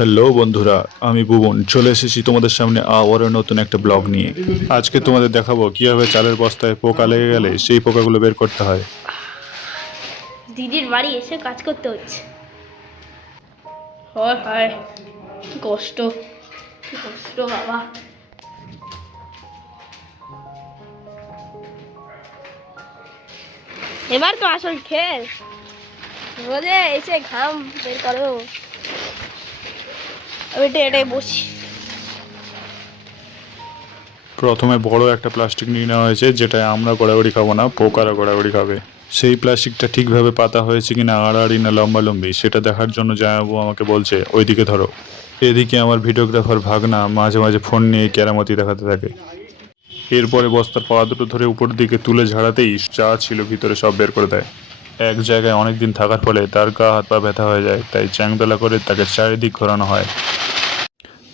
Hello বন্ধুরা, আমি ভুবন চলে এসেছি তোমাদের সামনে আবারও নতুন একটা ব্লগ নিয়ে। আজকে তোমাদের দেখাবো কীভাবে চালের বস্তায় পোকা লেগে গেলে সেই পোকাগুলো বের করতে হয়। দিদির বাড়ি এসে কাজ করতে হচ্ছে। হয় হয়। কষ্ট। কষ্ট, বাবা। এবার তো আসল খেল। রোদে এসে ঘাম বের করো। এটাই বসি প্রথমে বড় একটা প্লাস্টিক নিয়ে নেওয়া হয়েছে যেটা আমরা গড়াগড়ি খাব না, পোকারা গড়াগড়ি খাবে। সেই প্লাস্টিকটা ঠিকভাবে পাতা হয়েছে কিনা, আড়াআড়ি না লম্বা লম্বি সেটা দেখার জন্য জামাবু আমাকে বলছে, ওইদিকে ধরো। এদিকে আমার ভিডিওগ্রাফার ভাগনা মাঝে মাঝে ফোন নিয়ে কেরামতি দেখাতে থাকে। এরপরে বস্তার পা দুটো ধরে উপর দিকে তুলে ঝাড়াতেই যা ছিল, ভিতরে সব বের করে দেয়। এক জায়গায় অনেক দিন থাকার ফলে তার গা হাত পা ব্যথা হয়ে যায়, তাই চ্যাংদোলা করে তাকে চারিদিক ঘোরানো হয়।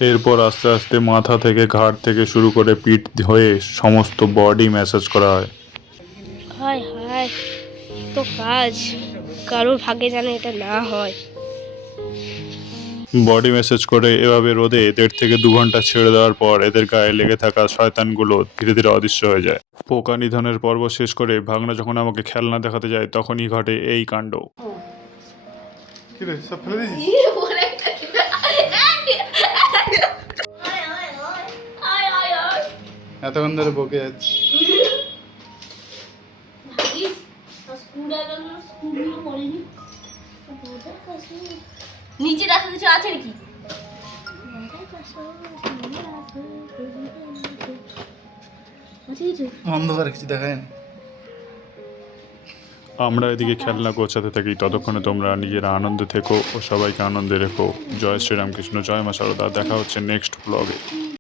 এরপর আস্তে আস্তে মাথা থেকে ঘাড় থেকে শুরু করে পিঠ হয়ে সমস্ত বডি ম্যাসাজ করা হয়। হায় হায় তো কাজ। কারোর ভাগ্যে যেন এটা না হয়। বডি ম্যাসাজ করে এভাবে রোদে দেড় থেকে দু ঘণ্টা ছেড়ে দেওয়ার পর এদের গায়ে লেগে থাকা শয়তানগুলো ধীরে ধীরে অদৃশ্য হয়ে যায়। পোকা নিধনের পর্ব শেষ করে ভাগনা যখন আমাকে খেলনা দেখাতে যায় তখনই ঘটে এই কাণ্ড। এতক্ষণ ধরে বকে যাচ্ছি। নিচে দেখা কিছু আছে নাকি? আছে কিছু দেখায় আমরা এদিকে খেলনা গোছাতে থাকি ততক্ষণে তোমরা নিজেরা আনন্দে থেকো ও সবাইকে আনন্দে রেখো। জয় শ্রীরামকৃষ্ণ জয় মা সারদা দেখা হচ্ছে নেক্সট ব্লগে